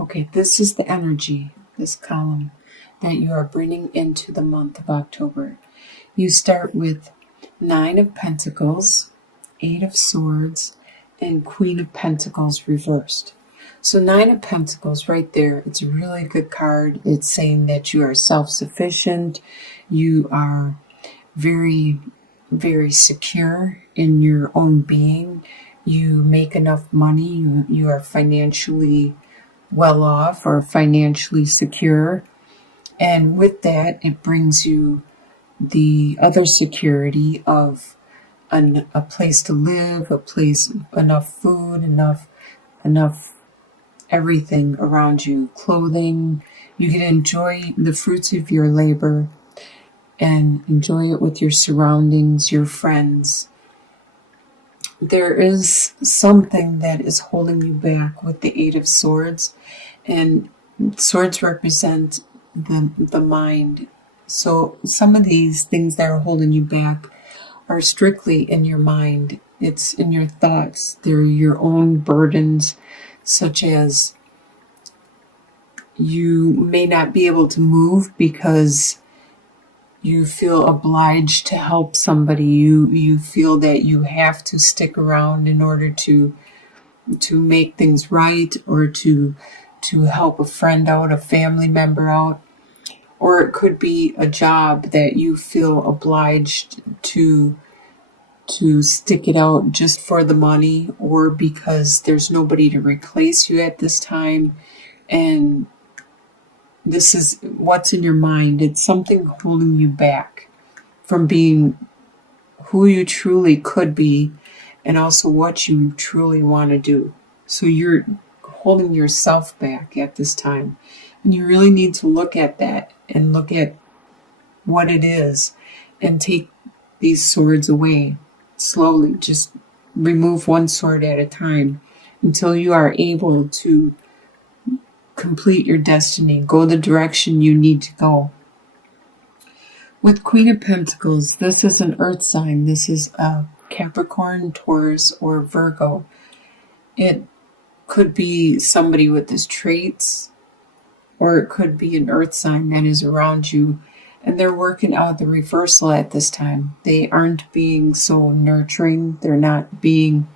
Okay, this is the energy, this column, that you are bringing into the month of October. You start with 9 of Pentacles, 8 of Swords, and Queen of Pentacles reversed. So 9 of Pentacles right there, it's a really good card. It's saying that you are self-sufficient, you are very, very secure in your own being, you make enough money, you are financially well off or financially secure. And with that, it brings you the other security of a place to live, a place, enough food, enough everything around you, clothing. You can enjoy the fruits of your labor and enjoy it with your surroundings, your friends. There is something that is holding you back with the 8 of Swords, and swords represent the mind. So some of these things that are holding you back are strictly in your mind. It's in your thoughts. They're your own burdens, such as you may not be able to move because you feel obliged to help somebody. You feel that you have to stick around in order to make things right, or to help a friend out, a family member out. Or it could be a job that you feel obliged to stick it out just for the money, or because there's nobody to replace you at this time. And this is what's in your mind. It's something holding you back from being who you truly could be, and also what you truly want to do. So you're holding yourself back at this time. And you really need to look at that and look at what it is and take these swords away slowly. Just remove one sword at a time until you are able to complete your destiny, go the direction you need to go. With Queen of Pentacles, this is an earth sign. This is a Capricorn, Taurus, or Virgo. It could be somebody with these traits, or it could be an earth sign that is around you, and they're working out the reversal at this time. They aren't being so nurturing. They're not being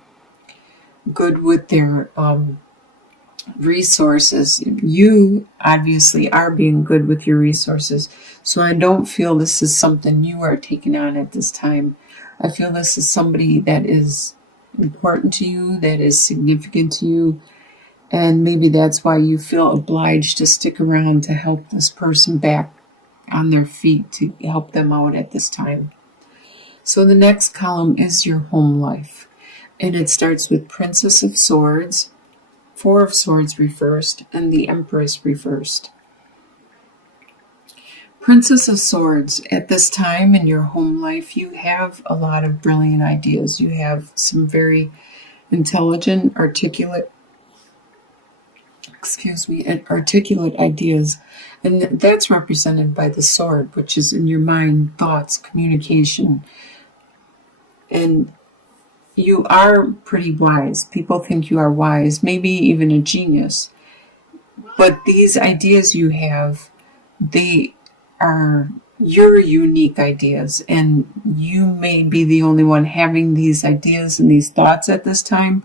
good with their resources. You obviously are being good with your resources, so I don't feel this is something you are taking on at this time. I feel this is somebody that is important to you, that is significant to you, and maybe that's why you feel obliged to stick around to help this person back on their feet, to help them out at this time. So the next column is your home life, and it starts with Princess of Swords, 4 of Swords reversed, and the Empress reversed. Princess of Swords, at this time in your home life, you have a lot of brilliant ideas. You have some very intelligent, articulate ideas. And that's represented by the sword, which is in your mind, thoughts, communication. And you are pretty wise. People think you are wise, maybe even a genius. But these ideas you have, they are your unique ideas, and you may be the only one having these ideas and these thoughts at this time,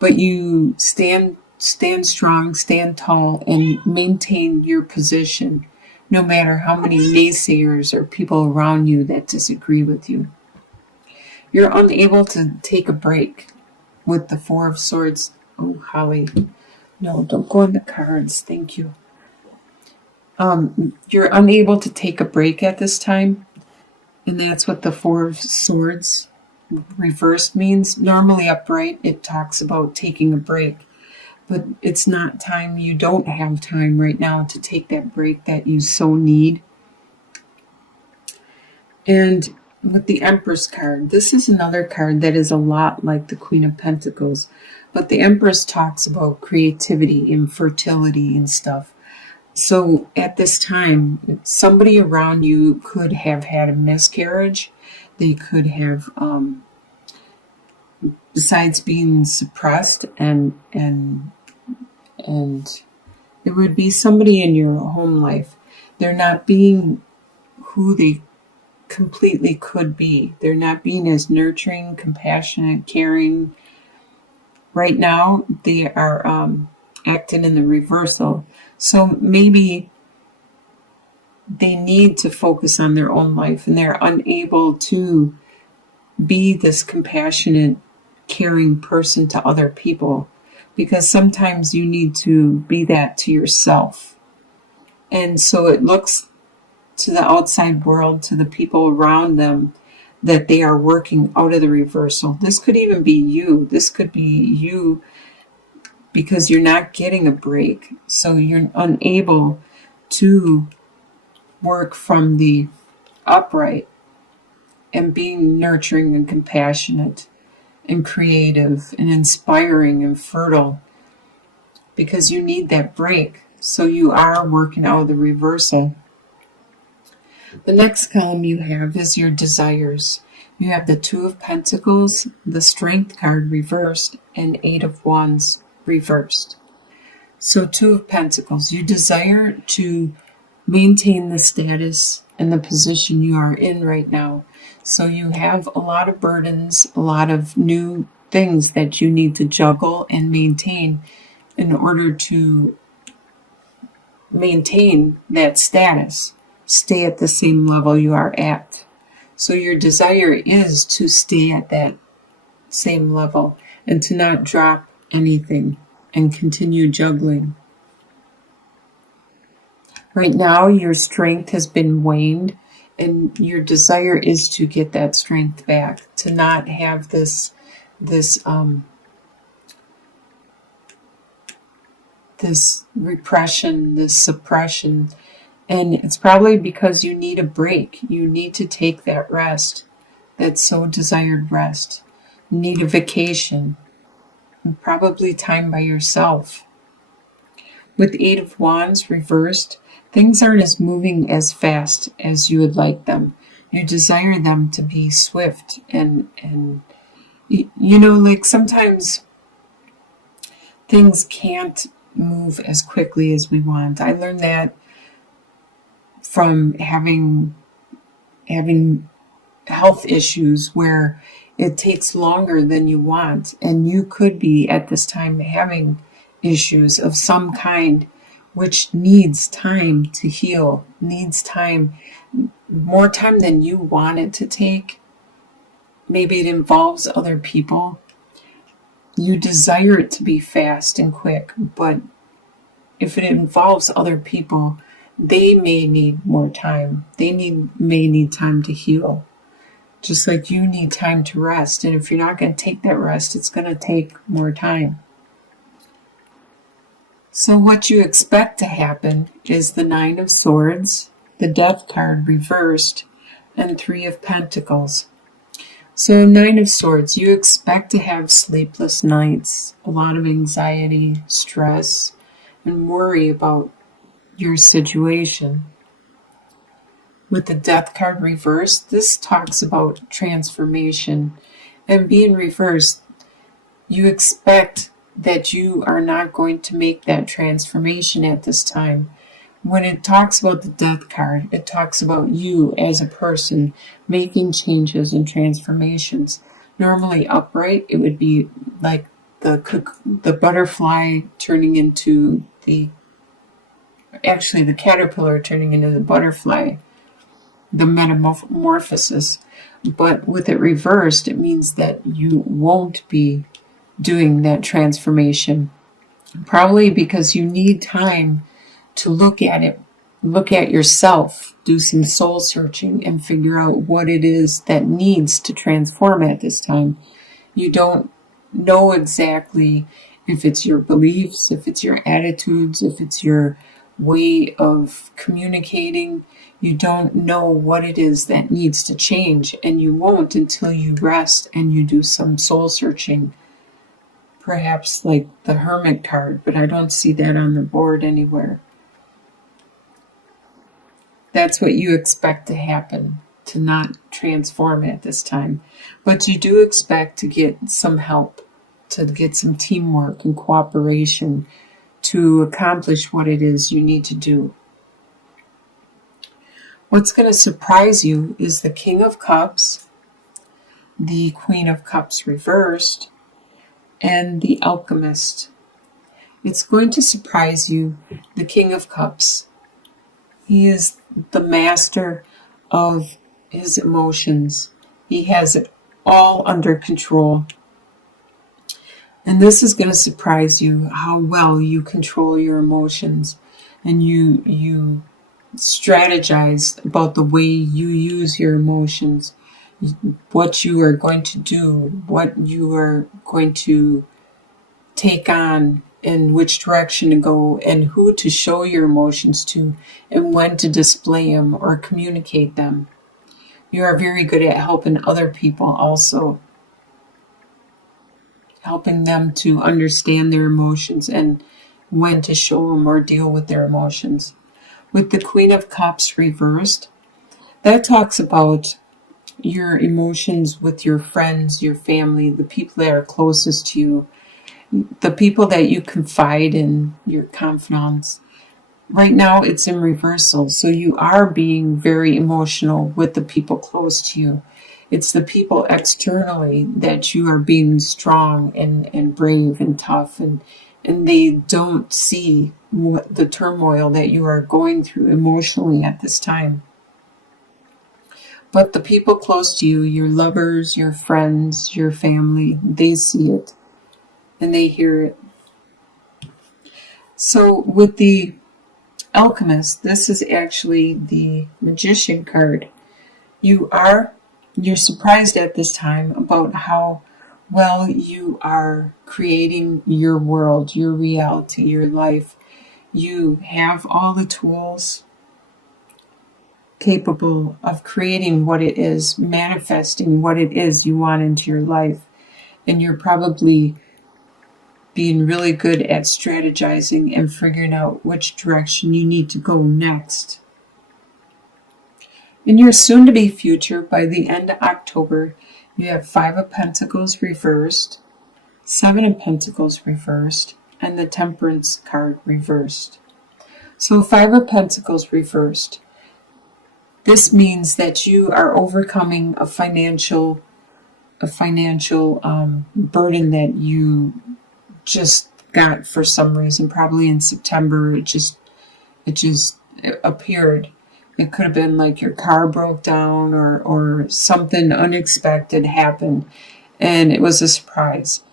but you stand strong, stand tall, and maintain your position, no matter how many naysayers or people around you that disagree with you. You're unable to take a break with the 4 of Swords. Oh, Holly, no, don't go on the cards. Thank you. You're unable to take a break at this time, and that's what the 4 of Swords reversed means. Normally upright, it talks about taking a break, but it's not time. You don't have time right now to take that break that you so need. And with the Empress card, this is another card that is a lot like the Queen of Pentacles, but the Empress talks about creativity and fertility and stuff. So at this time, somebody around you could have had a miscarriage. They could have, besides being suppressed and It would be somebody in your home life. They're not being who they completely could be. They're not being as nurturing, compassionate, caring. Right now, they are acting in the reversal. So maybe they need to focus on their own life and they're unable to be this compassionate, caring person to other people, because sometimes you need to be that to yourself. And so it looks to the outside world, to the people around them, that they are working out of the reversal. This could even be you. This could be you because you're not getting a break. So you're unable to work from the upright and being nurturing and compassionate and creative and inspiring and fertile, because you need that break. So you are working out of the reversal. The next column you have is your desires. You have the Two of Pentacles, the Strength card reversed, and Eight of Wands reversed. So Two of Pentacles, you desire to maintain the status and the position you are in right now. So you have a lot of burdens, a lot of new things that you need to juggle and maintain in order to maintain that status. Stay at the same level you are at. So your desire is to stay at that same level and to not drop anything and continue juggling. Right now, your strength has been waned, and your desire is to get that strength back, to not have this repression, this suppression. And it's probably because you need a break. You need to take that rest, that so desired rest. You need a vacation, and probably time by yourself. With Eight of Wands reversed, things aren't as moving as fast as you would like them. You desire them to be swift and like sometimes things can't move as quickly as we want. I learned that from having health issues where it takes longer than you want, and you could be at this time having issues of some kind, which needs time to heal, needs time, more time than you want it to take. Maybe it involves other people. You desire it to be fast and quick, but if it involves other people, they may need more time. They may need time to heal, just like you need time to rest. And if you're not going to take that rest, it's going to take more time. So what you expect to happen is the Nine of Swords, the Death card reversed, and Three of Pentacles. So Nine of Swords, you expect to have sleepless nights, a lot of anxiety, stress, and worry about your situation. With the Death card reversed, this talks about transformation. And being reversed, you expect that you are not going to make that transformation at this time. When it talks about the Death card, it talks about you as a person making changes and transformations. Normally upright, it would be like the butterfly turning into the caterpillar turning into the butterfly, the metamorphosis. But with it reversed, it means that you won't be doing that transformation, probably because you need time to look at it, look at yourself, do some soul searching and figure out what it is that needs to transform at this time. You don't know exactly if it's your beliefs, if it's your attitudes, if it's your way of communicating. You don't know what it is that needs to change, and you won't until you rest and you do some soul searching. Perhaps like the Hermit card, but I don't see that on the board anywhere. That's what you expect to happen, to not transform at this time. But you do expect to get some help, to get some teamwork and cooperation to accomplish what it is you need to do. What's going to surprise you is the King of Cups, the Queen of Cups reversed, and the Alchemist. It's going to surprise you, the King of Cups. He is the master of his emotions. He has it all under control. And this is going to surprise you how well you control your emotions, and you strategize about the way you use your emotions, what you are going to do, what you are going to take on, and which direction to go, and who to show your emotions to, and when to display them or communicate them. You are very good at helping other people also, helping them to understand their emotions and when to show them or deal with their emotions. With the Queen of Cups reversed, that talks about your emotions with your friends, your family, the people that are closest to you, the people that you confide in, your confidants. Right now it's in reversal, so you are being very emotional with the people close to you. It's the people externally that you are being strong and brave and tough, and they don't see the turmoil that you are going through emotionally at this time. But the people close to you, your lovers, your friends, your family, they see it and they hear it. So with the Alchemist, this is actually the Magician card. You're surprised at this time about how well you are creating your world, your reality, your life. You have all the tools capable of creating what it is, manifesting what it is you want into your life. And you're probably being really good at strategizing and figuring out which direction you need to go next. In your soon-to-be future, by the end of October, you have 5 of Pentacles reversed, 7 of Pentacles reversed, and the Temperance card reversed. So 5 of Pentacles reversed. This means that you are overcoming a financial burden that you just got for some reason. Probably in September, it just appeared. It could have been like your car broke down or something unexpected happened, and it was a surprise.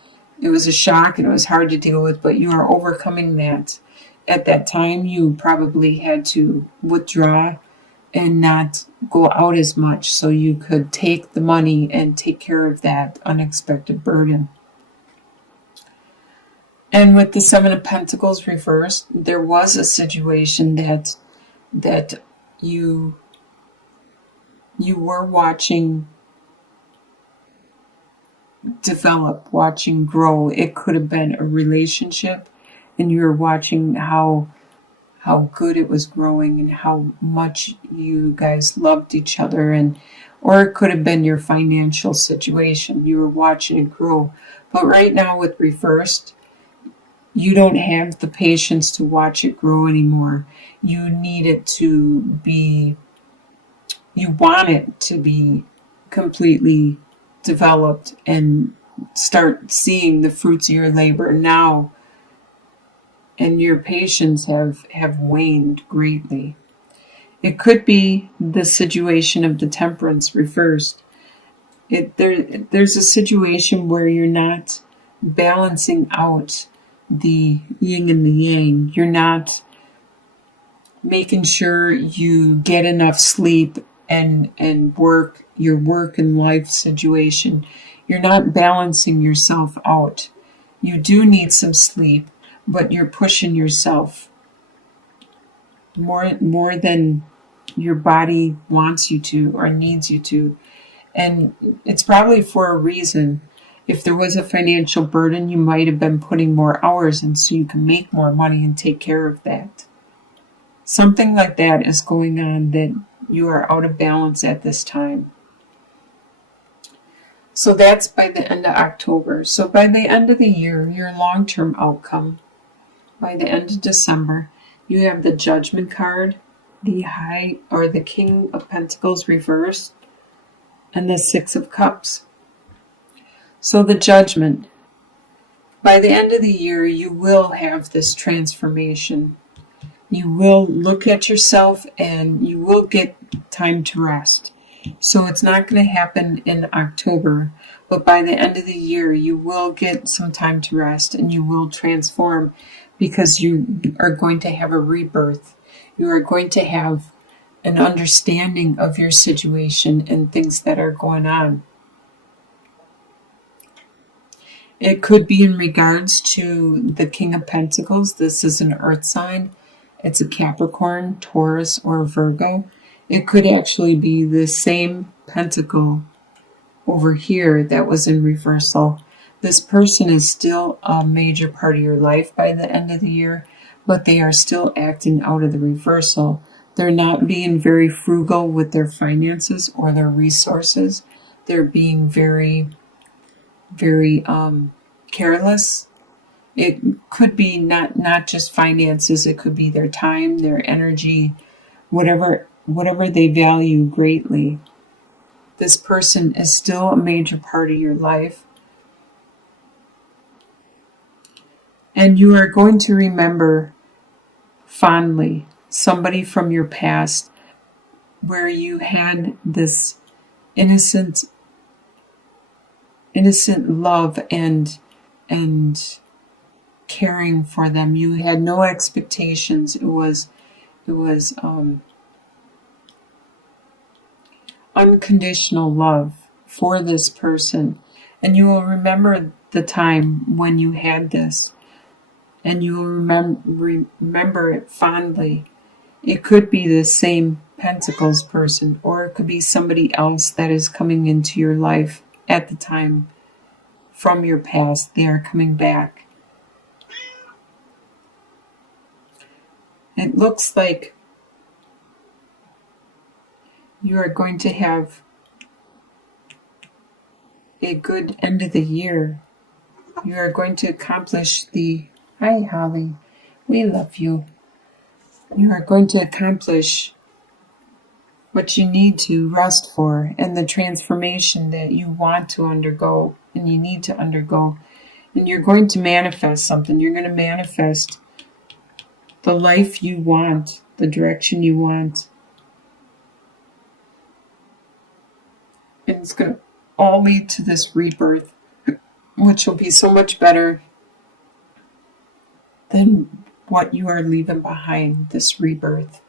It was a shock and it was hard to deal with, but you are overcoming that. At that time, you probably had to withdraw and not go out as much so you could take the money and take care of that unexpected burden. And with the 7 of Pentacles reversed, there was a situation that you were watching develop, watching grow. It could have been a relationship, and you were watching how good it was growing and how much you guys loved each other, or it could have been your financial situation. You were watching it grow. But right now with reversed, you don't have the patience to watch it grow anymore. You need it to be, you want it to be completely developed and start seeing the fruits of your labor now. And your patience have waned greatly. It could be the situation of the Temperance reversed. There's a situation where you're not balancing out the yin and the yang. You're not making sure you get enough sleep and work, your work and life situation. You're not balancing yourself out. You do need some sleep, but you're pushing yourself more than your body wants you to or needs you to. And it's probably for a reason. If there was a financial burden, you might have been putting more hours in so you can make more money and take care of that. Something like that is going on, that you are out of balance at this time. So that's by the end of October. So by the end of the year, your long-term outcome, by the end of December, you have the Judgment card, the High or the King of Pentacles reversed, and the Six of Cups. So the Judgment. By the end of the year, you will have this transformation. You will look at yourself and you will get time to rest. So it's not going to happen in October, but by the end of the year, you will get some time to rest and you will transform because you are going to have a rebirth. You are going to have an understanding of your situation and things that are going on. It could be in regards to the King of Pentacles. This is an earth sign. It's a Capricorn, Taurus, or Virgo. It could actually be the same pentacle over here that was in reversal. This person is still a major part of your life by the end of the year, but they are still acting out of the reversal. They're not being very frugal with their finances or their resources. They're being very careless. It could be not just finances, it could be their time, their energy, whatever they value greatly. This person is still a major part of your life. And you are going to remember fondly somebody from your past where you had this innocent love and caring for them. You had no expectations. It was unconditional love for this person. And you will remember the time when you had this. And you will remember it fondly. It could be the same Pentacles person, or it could be somebody else that is coming into your life at the time from your past. They are coming back. It looks like you are going to have a good end of the year. You are going to accomplish Hi, Holly. We love you. You are going to accomplish what you need to rest for and the transformation that you want to undergo and you need to undergo. And you're going to manifest something. You're going to manifest the life you want, the direction you want. And it's going to all lead to this rebirth, which will be so much better than what you are leaving behind, this rebirth.